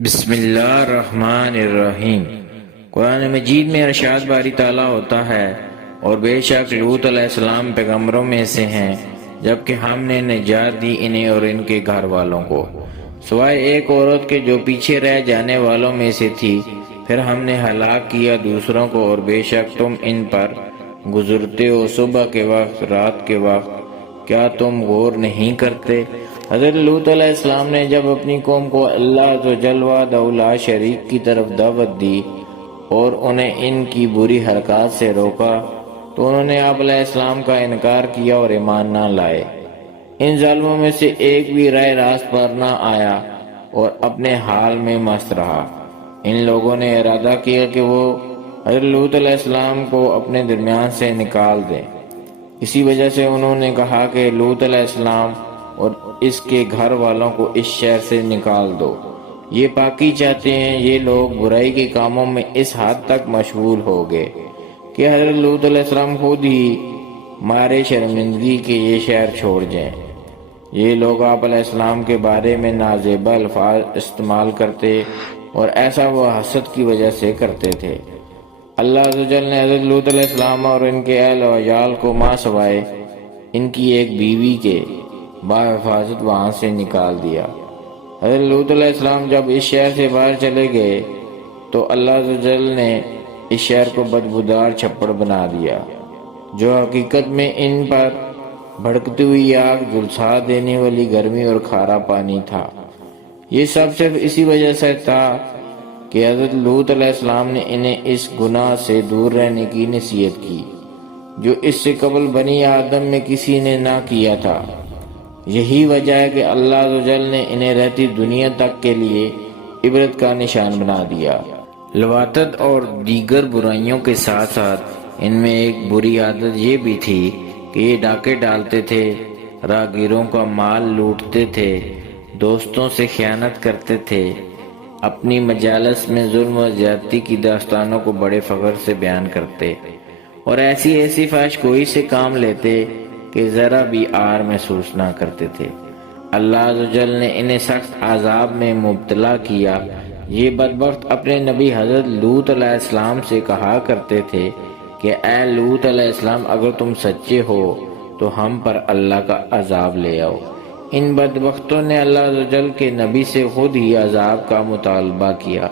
بسم اللہ الرحمن الرحیم۔ قرآن مجید میں ارشاد باری تعالیٰ ہوتا ہے، اور بے شک لوط علیہ السلام پیغمبروں میں سے ہیں، جبکہ ہم نے نجات دی انہیں اور ان کے گھر والوں کو، سوائے ایک عورت کے جو پیچھے رہ جانے والوں میں سے تھی، پھر ہم نے ہلاک کیا دوسروں کو، اور بے شک تم ان پر گزرتے ہو صبح کے وقت رات کے وقت، کیا تم غور نہیں کرتے؟ حضرت لوط علیہ السلام نے جب اپنی قوم کو اللہ عز و جل وحدہ لا شریک کی طرف دعوت دی اور انہیں ان کی بری حرکات سے روکا، تو انہوں نے آپ علیہ السلام کا انکار کیا اور ایمان نہ لائے۔ ان ظالموں میں سے ایک بھی راہ راست پر نہ آیا اور اپنے حال میں مست رہا۔ ان لوگوں نے ارادہ کیا کہ وہ حضرت لوط علیہ السلام کو اپنے درمیان سے نکال دیں۔ اسی وجہ سے انہوں نے کہا کہ لوط علیہ السلام اور اس کے گھر والوں کو اس شہر سے نکال دو، یہ پاکی چاہتے ہیں۔ یہ لوگ برائی کے کاموں میں اس حد تک مشغول ہو گئے کہ حضرت لوط علیہ السلام خود ہی مارے شرمندگی کے یہ شہر چھوڑ جائیں۔ یہ لوگ آپ علیہ السلام کے بارے میں نازیبا الفاظ استعمال کرتے، اور ایسا وہ حسد کی وجہ سے کرتے تھے۔ اللہ عز و جل نے حضرت لوط علیہ السلام اور ان کے اہل و عیال کو ماں سوائے ان کی ایک بیوی کے بحفاظت وہاں سے نکال دیا۔ حضرت لوط علیہ السلام جب اس شہر سے باہر چلے گئے تو اللہ عز و جل نے اس شہر کو بدبودار چھپڑ بنا دیا، جو حقیقت میں ان پر بھڑکتی ہوئی آگ، جھلسا دینے والی گرمی اور کھارا پانی تھا۔ یہ سب صرف اسی وجہ سے تھا کہ حضرت لوط علیہ السلام نے انہیں اس گناہ سے دور رہنے کی نصیحت کی، جو اس سے قبل بنی آدم میں کسی نے نہ کیا تھا۔ یہی وجہ ہے کہ اللہ عز و جل نے انہیں رہتی دنیا تک کے لیے عبرت کا نشان بنا دیا۔ لواطت اور دیگر برائیوں کے ساتھ ساتھ ان میں ایک بری عادت یہ بھی تھی کہ یہ ڈاکے ڈالتے تھے، راہگیروں کا مال لوٹتے تھے، دوستوں سے خیانت کرتے تھے، اپنی مجالس میں ظلم و زیادتی کی داستانوں کو بڑے فخر سے بیان کرتے، اور ایسی فحش گوئی سے کام لیتے کہ ذرا بھی عار محسوس نہ کرتے تھے۔ اللہ عز و جل نے انہیں سخت عذاب میں مبتلا کیا۔ یہ بدبخت اپنے نبی حضرت لوط علیہ السلام سے کہا کرتے تھے کہ اے لوط علیہ السلام، اگر تم سچے ہو تو ہم پر اللہ کا عذاب لے آؤ۔ ان بدبختوں نے اللہ عز و جل کے نبی سے خود ہی عذاب کا مطالبہ کیا،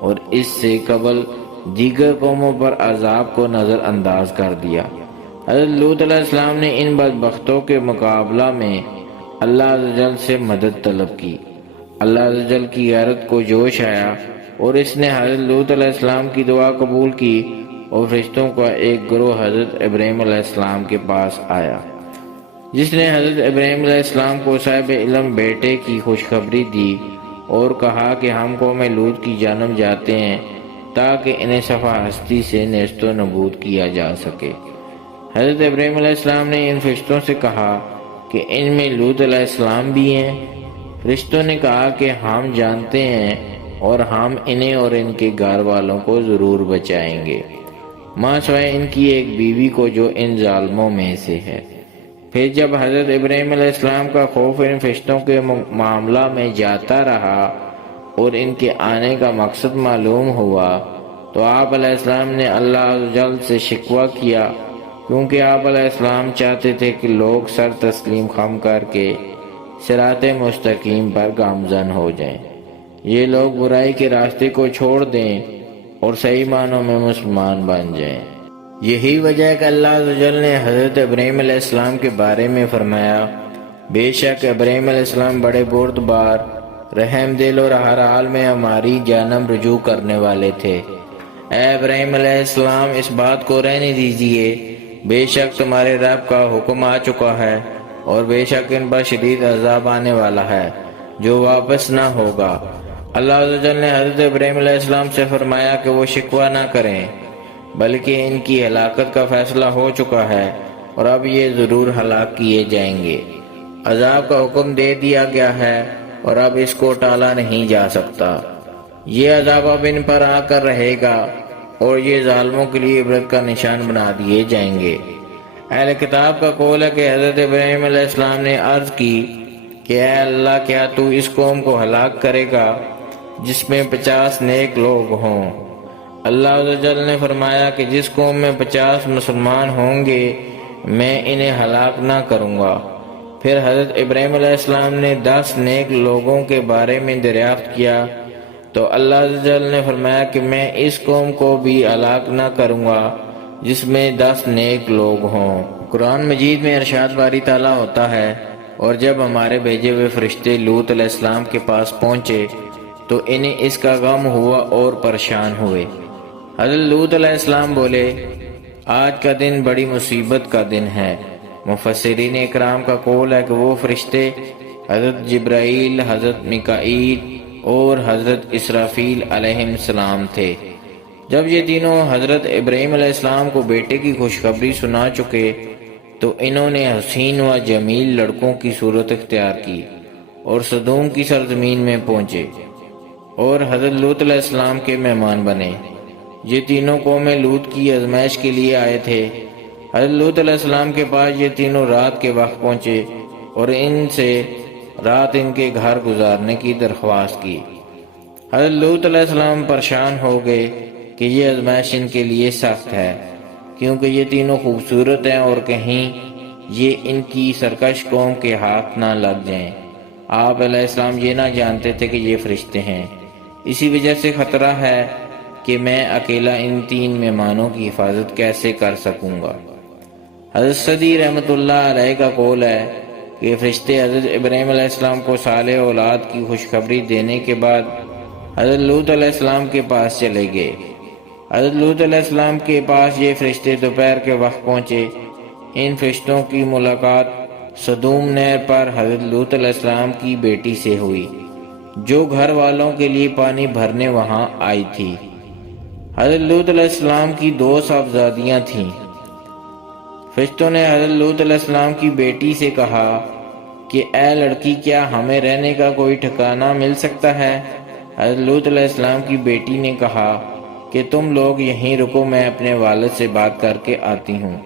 اور اس سے قبل دیگر قوموں پر عذاب کو نظر انداز کر دیا۔ حضرت لوط علیہ السلام نے ان بدبختوں کے مقابلہ میں اللہ عز و جل سے مدد طلب کی۔ اللہ عز و جل کی غیرت کو جوش آیا، اور اس نے حضرت لوط علیہ السلام کی دعا قبول کی، اور فرشتوں کا ایک گروہ حضرت ابراہیم علیہ السلام کے پاس آیا، جس نے حضرت ابراہیم علیہ السلام کو صاحب علم بیٹے کی خوشخبری دی، اور کہا کہ ہم قوم لوط کی جانب جاتے ہیں تاکہ انہیں صفحہ ہستی سے نیست و نابود کیا جا سکے۔ حضرت ابراہیم علیہ السلام نے ان فرشتوں سے کہا کہ ان میں لوط علیہ السلام بھی ہیں۔ فرشتوں نے کہا کہ ہم جانتے ہیں، اور ہم انہیں اور ان کے گھر والوں کو ضرور بچائیں گے، ماں سوائے ان کی ایک بیوی کو جو ان ظالموں میں سے ہے۔ پھر جب حضرت ابراہیم علیہ السلام کا خوف ان فرشتوں کے معاملہ میں جاتا رہا اور ان کے آنے کا مقصد معلوم ہوا، تو آپ علیہ السلام نے اللہ عز و جل سے شکوہ کیا، کیونکہ آپ علیہ السلام چاہتے تھے کہ لوگ سر تسلیم خم کر کے صراط مستقیم پر گامزن ہو جائیں، یہ لوگ برائی کے راستے کو چھوڑ دیں اور صحیح معنوں میں مسلمان بن جائیں۔ یہی وجہ ہے کہ اللہ عز و جل نے حضرت ابراہیم علیہ السلام کے بارے میں فرمایا، بے شک ابراہیم علیہ السلام بڑے بردبار، رحم دل اور ہر حال میں ہماری جانب رجوع کرنے والے تھے۔ اے ابراہیم علیہ السلام، اس بات کو رہنے دیجئے، بے شک تمہارے رب کا حکم آ چکا ہے، اور بے شک ان پر شدید عذاب آنے والا ہے جو واپس نہ ہوگا۔ اللہ عز و جل نے حضرت ابراہیم علیہ السلام سے فرمایا کہ وہ شکوہ نہ کریں، بلکہ ان کی ہلاکت کا فیصلہ ہو چکا ہے، اور اب یہ ضرور ہلاک کیے جائیں گے۔ عذاب کا حکم دے دیا گیا ہے، اور اب اس کو ٹالا نہیں جا سکتا۔ یہ عذاب اب ان پر آ کر رہے گا، اور یہ ظالموں کے لیے عبرت کا نشان بنا دیے جائیں گے۔ اہل کتاب کا قول ہے کہ حضرت ابراہیم علیہ السلام نے عرض کی کہ اے اللہ، کیا تو اس قوم کو ہلاک کرے گا جس میں 50 نیک لوگ ہوں۔ اللہ عز و جل نے فرمایا کہ جس قوم میں 50 مسلمان ہوں گے میں انہیں ہلاک نہ کروں گا۔ پھر حضرت ابراہیم علیہ السلام نے 10 نیک لوگوں کے بارے میں دریافت کیا تو اللہ عز و جل نے فرمایا کہ میں اس قوم کو بھی ہلاک نہ کروں گا جس میں 10 نیک لوگ ہوں۔ قرآن مجید میں ارشاد باری تعالیٰ ہوتا ہے، اور جب ہمارے بھیجے ہوئے فرشتے لوط علیہ السلام کے پاس پہنچے تو انہیں اس کا غم ہوا اور پریشان ہوئے۔ حضرت لوط علیہ السلام بولے، آج کا دن بڑی مصیبت کا دن ہے۔ مفسرین اکرام کا قول ہے کہ وہ فرشتے حضرت جبرائیل، حضرت میکائیل اور حضرت اسرافیل علیہ السلام تھے۔ جب یہ تینوں حضرت ابراہیم علیہ السلام کو بیٹے کی خوشخبری سنا چکے تو انہوں نے حسین و جمیل لڑکوں کی صورت اختیار کی اور سدوم کی سرزمین میں پہنچے اور حضرت لوط علیہ السلام کے مہمان بنے۔ یہ تینوں قومیں لوط کی آزمائش کے لیے آئے تھے۔ حضرت لوط علیہ السلام کے پاس یہ تینوں رات کے وقت پہنچے اور ان سے رات ان کے گھر گزارنے کی درخواست کی۔ حضرت لوط علیہ السلام پریشان ہو گئے کہ یہ آزمائش ان کے لیے سخت ہے، کیونکہ یہ تینوں خوبصورت ہیں اور کہیں یہ ان کی سرکش قوم کے ہاتھ نہ لگ جائیں۔ آپ علیہ السلام یہ نہ جانتے تھے کہ یہ فرشتے ہیں، اسی وجہ سے خطرہ ہے کہ میں اکیلا ان 3 مہمانوں کی حفاظت کیسے کر سکوں گا۔ حضرت صدی رحمۃ اللہ علیہ کا قول ہے کہ فرشتے حضرت ابراہیم علیہ السلام کو صالح اولاد کی خوشخبری دینے کے بعد حضرت لوط علیہ السلام کے پاس چلے گئے۔ حضرت لوط علیہ السلام کے پاس یہ فرشتے دوپہر کے وقت پہنچے۔ ان فرشتوں کی ملاقات سدوم نہر پر حضرت لوط علیہ السلام کی بیٹی سے ہوئی، جو گھر والوں کے لیے پانی بھرنے وہاں آئی تھی۔ حضرت لوط علیہ السلام کی 2 صاحبزادیاں تھیں۔ فرشتوں نے حضرت لوط علیہ السلام کی بیٹی سے کہا کہ اے لڑکی، کیا ہمیں رہنے کا کوئی ٹھکانہ مل سکتا ہے؟ حضرت لوط علیہ السلام کی بیٹی نے کہا کہ تم لوگ یہیں رکو، میں اپنے والد سے بات کر کے آتی ہوں۔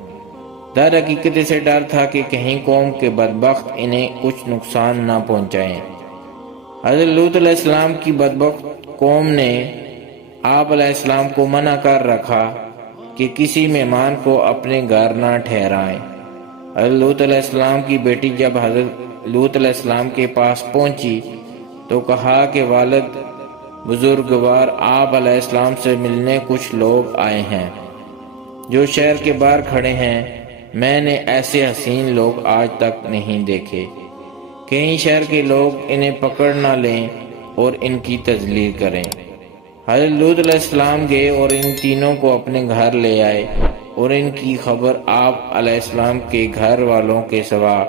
در حقیقت سے ڈر تھا کہ کہیں قوم کے بدبخت انہیں کچھ نقصان نہ پہنچائیں۔ حضرت لوط علیہ السلام کی بدبخت قوم نے آپ علیہ السلام کو منع کر رکھا کہ کسی مہمان کو اپنے گھر نہ ٹھہرائیں۔ حضرت لوط علیہ السلام کی بیٹی جب حضرت لوط علیہ السلام کے پاس پہنچی تو کہا کہ والد بزرگوار، آپ علیہ السلام سے ملنے کچھ لوگ آئے ہیں جو شہر کے باہر کھڑے ہیں۔ میں نے ایسے حسین لوگ آج تک نہیں دیکھے، کہیں شہر کے لوگ انہیں پکڑ نہ لیں اور ان کی تذلیل کریں۔ حضرت لوط علیہ السلام گئے اور ان تینوں کو اپنے گھر لے آئے اور ان کی خبر آپ علیہ السلام کے گھر والوں کے سوا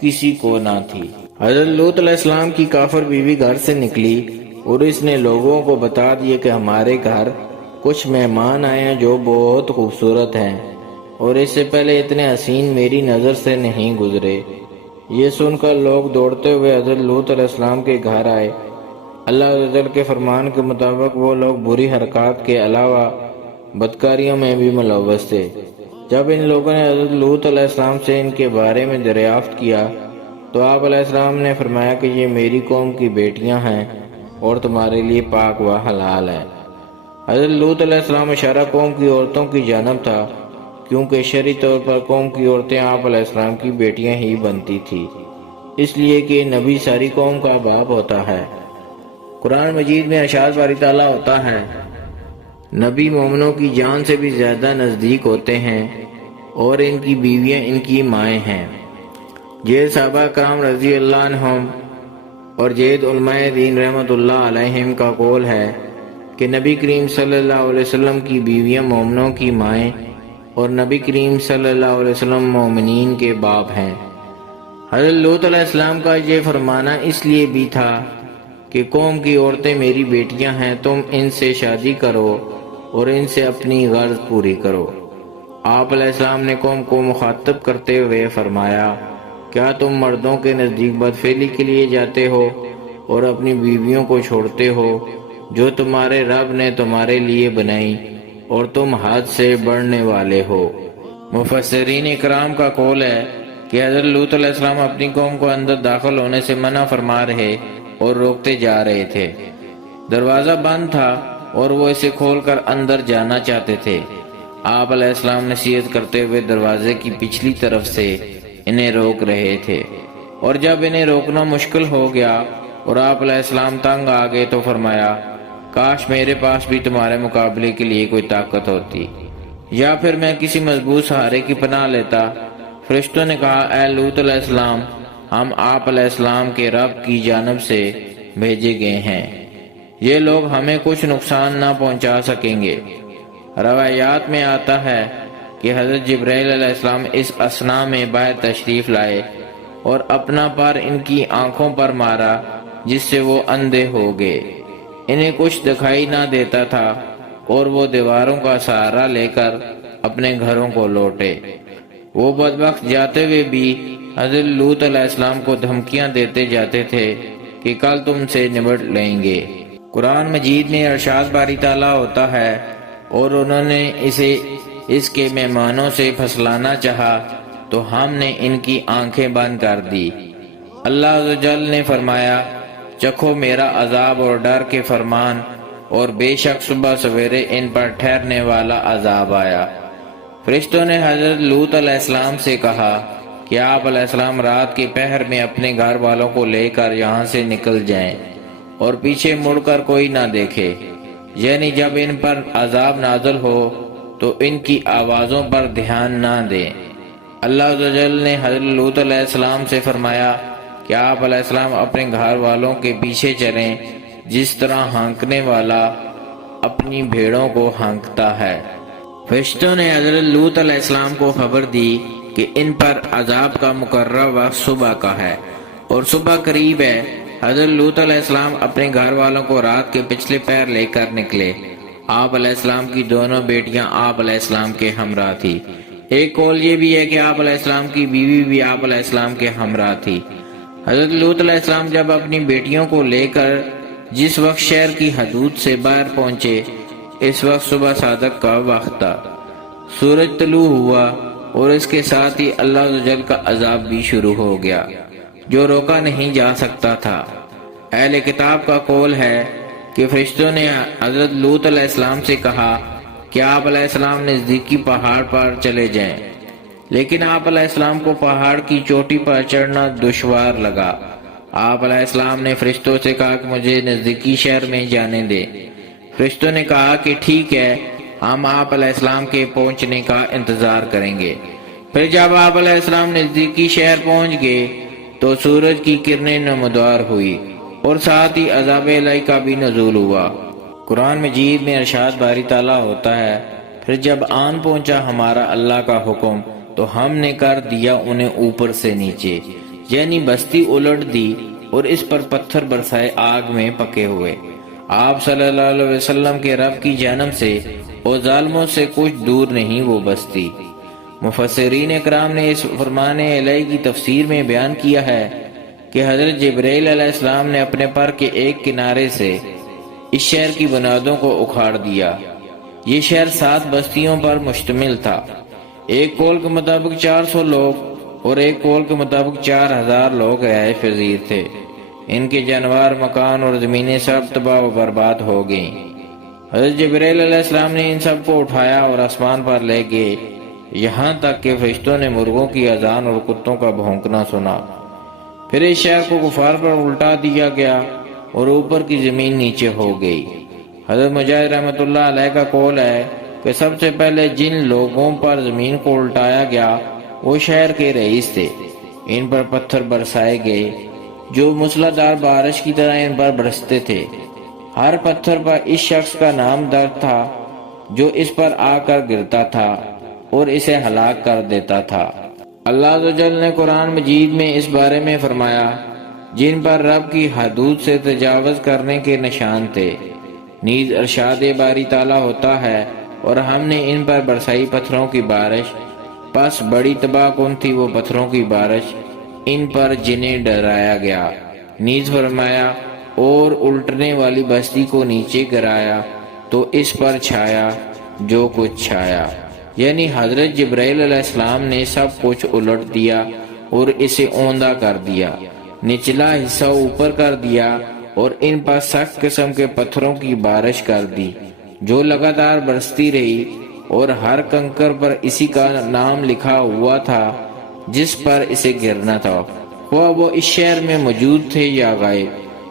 کسی کو نہ تھی۔ حضرت لوط علیہ السلام کی کافر بیوی گھر سے نکلی اور اس نے لوگوں کو بتا دیا کہ ہمارے گھر کچھ مہمان آئے ہیں جو بہت خوبصورت ہیں اور اس سے پہلے اتنے حسین میری نظر سے نہیں گزرے۔ یہ سن کر لوگ دوڑتے ہوئے حضرت لوط علیہ السلام کے گھر آئے۔ اللہ عز و جل کے فرمان کے مطابق وہ لوگ بری حرکات کے علاوہ بدکاریوں میں بھی ملوث تھے۔ جب ان لوگوں نے حضرت لوط علیہ السلام سے ان کے بارے میں دریافت کیا تو آپ علیہ السلام نے فرمایا کہ یہ میری قوم کی بیٹیاں ہیں اور تمہارے لیے پاک و حلال ہے۔ حضرت لوط علیہ السلام اشارہ قوم کی عورتوں کی جانب تھا، کیونکہ شرعی طور پر قوم کی عورتیں آپ علیہ السلام کی بیٹیاں ہی بنتی تھی، اس لیے کہ نبی ساری قوم کا باپ ہوتا ہے۔ قرآن مجید میں ارشاد باری تعالیٰ ہوتا ہے، نبی مومنوں کی جان سے بھی زیادہ نزدیک ہوتے ہیں اور ان کی بیویاں ان کی مائیں ہیں۔ یہ صحابہ کرام رضی اللہ عنہم اور جید علماء دین رحمۃ اللہ علیہم کا قول ہے کہ نبی کریم صلی اللہ علیہ وسلم کی بیویاں مومنوں کی مائیں اور نبی کریم صلی اللہ علیہ وسلم مومنین کے باپ ہیں۔ حضرت لوط علیہ السلام کا یہ فرمانا اس لیے بھی تھا کہ قوم کی عورتیں میری بیٹیاں ہیں، تم ان سے شادی کرو اور ان سے اپنی غرض پوری کرو۔ آپ علیہ السلام نے قوم کو مخاطب کرتے ہوئے فرمایا، کیا تم مردوں کے نزدیک بدفعلی کے لیے جاتے ہو اور اپنی بیویوں کو چھوڑتے ہو جو تمہارے رب نے تمہارے لیے بنائی، اور تم حد سے بڑھنے والے ہو؟ مفسرین اکرام کا قول ہے کہ حضرت لوط علیہ السلام اپنی قوم کو اندر داخل ہونے سے منع فرما رہے اور روکتے جا رہے تھے۔ دروازہ بند تھا اور وہ اسے کھول کر اندر جانا چاہتے تھے۔ آپ علیہ السلام نصیحت کرتے ہوئے دروازے کی پچھلی طرف سے انہیں روک رہے تھے، اور جب انہیں روکنا مشکل ہو گیا اور آپ علیہ السلام تنگ آ گئے تو فرمایا، کاش میرے پاس بھی تمہارے مقابلے کے لیے کوئی طاقت ہوتی، یا پھر میں کسی مضبوط سہارے کی پناہ لیتا۔ فرشتوں نے کہا، اے لوط علیہ السلام، ہم آپ علیہ السلام کے رب کی جانب سے بھیجے گئے ہیں، یہ لوگ ہمیں کچھ نقصان نہ پہنچا سکیں گے۔ روایات میں آتا ہے کہ حضرت جبرائیل علیہ السلام اس اثنا میں باہر تشریف لائے اور اپنا پر ان کی آنکھوں پر مارا، جس سے وہ اندھے ہو گئے۔ انہیں کچھ دکھائی نہ دیتا تھا اور وہ دیواروں کا سہارا لے کر اپنے گھروں کو لوٹے۔ وہ بدبخت جاتے ہوئے بھی حضرت لوط علیہ السلام کو دھمکیاں دیتے جاتے تھے کہ کل تم سے نمٹ لیں گے۔ قرآن مجید میں ارشاد باری تعالیٰ ہوتا ہے، اور انہوں نے اسے اس کے مہمانوں سے پھسلانا چاہا تو ہم نے ان کی آنکھیں بند کر دی۔ اللہ عز و جل نے فرمایا، چکھو میرا عذاب اور ڈر کے فرمان، اور بے شک صبح سویرے ان پر ٹھہرنے والا عذاب آیا۔ فرشتوں نے حضرت لوط علیہ السلام سے کہا کہ آپ علیہ السلام رات کے پہر میں اپنے گھر والوں کو لے کر یہاں سے نکل جائیں اور پیچھے مڑ کر کوئی نہ دیکھے، یعنی جب ان پر عذاب نازل ہو تو ان کی آوازوں پر دھیان نہ دیں۔ اللہ عز و جل نے حضرت لوط علیہ السلام سے فرمایا کہ آپ علیہ السلام اپنے گھر والوں کے پیچھے چلیں، جس طرح ہانکنے والا اپنی بھیڑوں کو ہانکتا ہے۔ فرشتوں نے حضرت لوط علیہ السلام کو خبر دی کہ ان پر عذاب کا مقررہ وقت صبح کا ہے اور صبح قریب ہے۔ حضرت لوط علیہ السلام اپنے گھر والوں کو رات کے پچھلے پہر لے کر نکلے۔ آپ علیہ السلام کی دونوں بیٹیاں آپ علیہ السلام کے ہمراہ تھی۔ ایک قول یہ بھی ہے کہ آپ علیہ السلام کی بیوی بھی آپ علیہ السلام کے ہمراہ تھی۔ حضرت لوط علیہ السلام جب اپنی بیٹیوں کو لے کر جس وقت شہر کی حدود سے باہر پہنچے، اس وقت صبح صادق کا وقت تھا۔ سورج طلوع ہوا اور اس کے ساتھ ہی اللہ عز و جل کا عذاب بھی شروع ہو گیا، جو روکا نہیں جا سکتا تھا۔ اہل کتاب کا قول ہے کہ فرشتوں نے حضرت لوط علیہ السلام سے کہا کہ آپ علیہ السلام نزدیکی پہاڑ پر چلے جائیں، لیکن آپ علیہ السلام کو پہاڑ کی چوٹی پر چڑھنا دشوار لگا۔ آپ علیہ السلام نے فرشتوں سے کہا کہ مجھے نزدیکی شہر میں جانے دیں۔ فرشتوں نے کہا کہ ٹھیک ہے، ہم آپ علیہ السلام کے پہنچنے کا انتظار کریں گے۔ پھر جب آپ علیہ السلام نزدیکی شہر پہنچ گئے تو سورج کی کرنیں نمودار ہوئی اور ساتھ ہی عذاب الہی کا بھی نزول ہوا۔ قرآن مجید میں ارشاد باری تعالیٰ ہوتا ہے، پھر جب آن پہنچا ہمارا اللہ کا حکم تو ہم نے کر دیا انہیں اوپر سے نیچے، یعنی بستی الٹ دی اور اس پر پتھر برسائے آگ میں پکے ہوئے۔ آپ صلی اللہ علیہ وسلم کے رب کی جانب سے اور ظالموں سے کچھ دور نہیں وہ بستی۔ مفسرین اکرام نے اس فرمان الہی کی تفسیر میں بیان کیا ہے کہ حضرت جبرائیل علیہ السلام نے اپنے پر کے ایک کنارے سے اس شہر کی بنیادوں کو اکھاڑ دیا۔ یہ شہر 7 بستیوں پر مشتمل تھا۔ ایک قول کے مطابق 400 لوگ اور ایک قول کے مطابق 4000 لوگ رہائش پذیر تھے۔ ان کے جانور، مکان اور زمینیں سب تباہ و برباد ہو گئیں۔ حضرت جبرائیل علیہ السلام نے ان سب کو اٹھایا اور آسمان پر لے گئے، یہاں تک کہ فرشتوں نے مرغوں کی اذان اور کتوں کا بھونکنا سنا۔ پھر اس شہر کو کفار پر الٹا دیا گیا اور اوپر کی زمین نیچے ہو گئی۔ حضرت مجاہد رحمۃ اللہ علیہ کا قول ہے کہ سب سے پہلے جن لوگوں پر زمین کو الٹایا گیا وہ شہر کے رئیس تھے۔ ان پر پتھر برسائے گئے جو موسلادھار بارش کی طرح ان پر برستے تھے۔ ہر پتھر پر اس شخص کا نام درج تھا جو اس پر آ کر گرتا تھا اور اسے ہلاک کر دیتا تھا۔ اللہ عز و جل نے قرآن مجید میں اس بارے میں فرمایا، جن پر رب کی حدود سے تجاوز کرنے کے نشان تھے۔ نیز ارشاد باری تعالیٰ ہوتا ہے، اور ہم نے ان پر برسائی پتھروں کی بارش، پس بڑی تباہ کن تھی وہ پتھروں کی بارش ان پر جنہیں ڈرایا گیا۔ نیز فرمایا، اور الٹنے والی بستی کو نیچے گرایا تو اس پر چھایا جو کچھ چھایا، یعنی حضرت جبرائیل علیہ السلام نے سب کچھ الٹ دیا اور اسے اوندا کر دیا۔ نچلا حصہ اوپر کر دیا اور ان پر سخت قسم کے پتھروں کی بارش کر دی جو لگاتار برستی رہی، اور ہر کنکر پر اسی کا نام لکھا ہوا تھا جس پر اسے گرنا تھا، خواہ وہ اس شہر میں موجود تھے یا غائب۔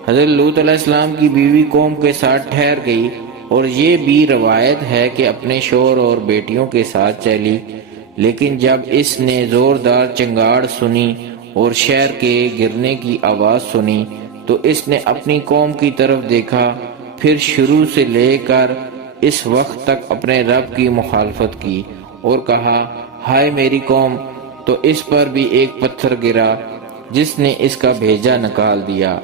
حضرت لوط علیہ السلام کی بیوی قوم کے ساتھ ٹھہر گئی، اور یہ بھی روایت ہے کہ اپنے شوہر اور بیٹیوں کے ساتھ چلی، لیکن جب اس نے زوردار چنگاڑ سنی اور شہر کے گرنے کی آواز سنی تو اس نے اپنی قوم کی طرف دیکھا، پھر شروع سے لے کر اس وقت تک اپنے رب کی مخالفت کی اور کہا، ہائے میری قوم! تو اس پر بھی ایک پتھر گرا جس نے اس کا بھیجا نکال دیا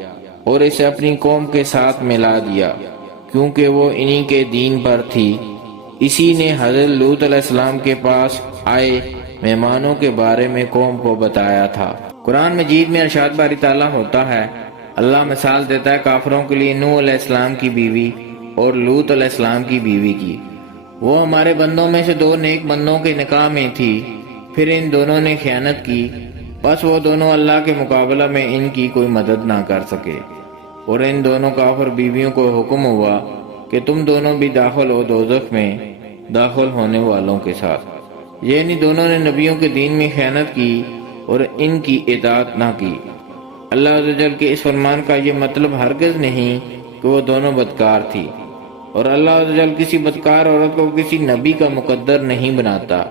اور اسے اپنی قوم کے ساتھ ملا دیا، کیونکہ وہ انہی کے دین پر تھی۔ اسی نے حضرت لوط علیہ السلام کے پاس آئے مہمانوں کے بارے میں قوم کو بتایا تھا۔ قرآن مجید میں ارشاد باری تعالیٰ ہوتا ہے، اللہ مثال دیتا ہے کافروں کے لیے نوح علیہ السلام کی بیوی اور لوط علیہ السلام کی بیوی کی۔ وہ ہمارے بندوں میں سے دو نیک بندوں کے نکاح میں تھی، پھر ان دونوں نے خیانت کی، بس وہ دونوں اللہ کے مقابلہ میں ان کی کوئی مدد نہ کر سکے، اور ان دونوں کافر بیویوں کو حکم ہوا کہ تم دونوں بھی داخل ہو دوزخ میں داخل ہونے والوں کے ساتھ۔ یعنی دونوں نے نبیوں کے دین میں خیانت کی اور ان کی اطاعت نہ کی۔ اللہ عز و جل کے اس فرمان کا یہ مطلب ہرگز نہیں کہ وہ دونوں بدکار تھی، اور اللہ عز و جل کسی بدکار عورت کو کسی نبی کا مقدر نہیں بناتا۔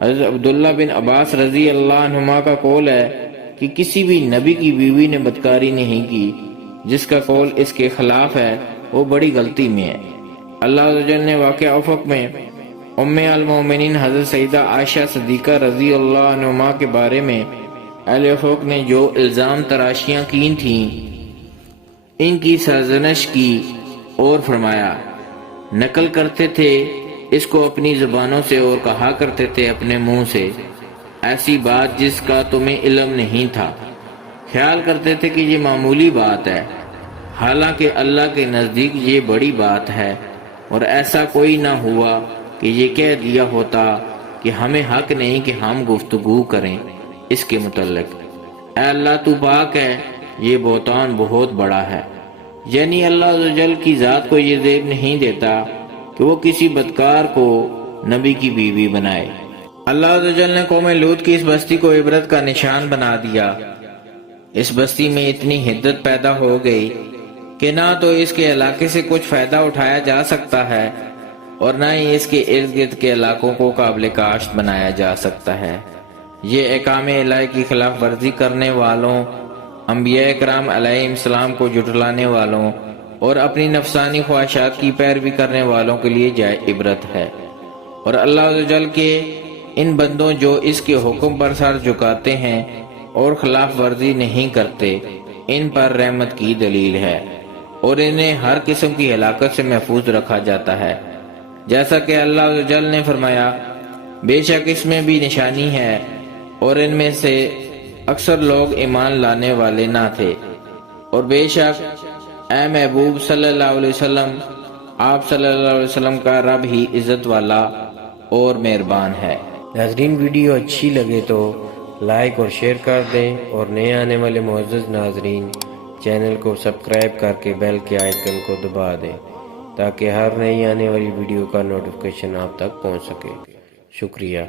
حضرت عبداللہ بن عباس رضی اللہ عنہما کا قول ہے کہ کسی بھی نبی کی بیوی نے بدکاری نہیں کی، جس کا قول اس کے خلاف ہے وہ بڑی غلطی میں ہے۔ اللہ عز و جل نے واقعہ افق میں ام المومنین حضرت سیدہ عائشہ صدیقہ رضی اللہ عنہما کے بارے میں اہل افق نے جو الزام تراشیاں کی تھیں ان کی سرزنش کی اور فرمایا، نقل کرتے تھے اس کو اپنی زبانوں سے اور کہا کرتے تھے اپنے منہ سے، ایسی بات جس کا تمہیں علم نہیں تھا، خیال کرتے تھے کہ یہ معمولی بات ہے، حالانکہ اللہ کے نزدیک یہ بڑی بات ہے، اور ایسا کوئی نہ ہوا کہ یہ کہہ دیا ہوتا کہ ہمیں حق نہیں کہ ہم گفتگو کریں اس کے متعلق۔ اے اللہ تو پاک ہے، یہ بہتان بہت بڑا ہے۔ یعنی اللہ عز و جل کی ذات کو یہ زیب نہیں دیتا کہ وہ کسی بدکار کو نبی کی بیوی بنائے۔ اللہ عز و جل نے قوم لوط کی اس بستی کو عبرت کا نشان بنا دیا۔ اس بستی میں اتنی حدت پیدا ہو گئی کہ نہ تو اس کے علاقے سے کچھ فائدہ اٹھایا جا سکتا ہے اور نہ ہی اس کے ارد گرد کے علاقوں کو قابل کاشت بنایا جا سکتا ہے۔ یہ احکام الہی کی خلاف ورزی کرنے والوں، انبیاء کرام علیہ السلام کو جھٹلانے والوں اور اپنی نفسانی خواہشات کی پیروی کرنے والوں کے لیے جائے عبرت ہے، اور اللہ عز و جل کے ان بندوں جو اس کے حکم پر سر جھکاتے ہیں اور خلاف ورزی نہیں کرتے، ان پر رحمت کی دلیل ہے، اور انہیں ہر قسم کی ہلاکت سے محفوظ رکھا جاتا ہے۔ جیسا کہ اللہ عز و جل نے فرمایا، بے شک اس میں بھی نشانی ہے، اور ان میں سے اکثر لوگ ایمان لانے والے نہ تھے، اور بے شک اے محبوب صلی اللہ علیہ وسلم، آپ صلی اللہ علیہ وسلم کا رب ہی عزت والا اور مہربان ہے۔ ناظرین، ویڈیو اچھی لگے تو لائک اور شیئر کر دیں، اور نئے آنے والے معزز ناظرین چینل کو سبسکرائب کر کے بیل کے آئیکن کو دبا دیں تاکہ ہر نئی آنے والی ویڈیو کا نوٹیفیکیشن آپ تک پہنچ سکے۔ شکریہ۔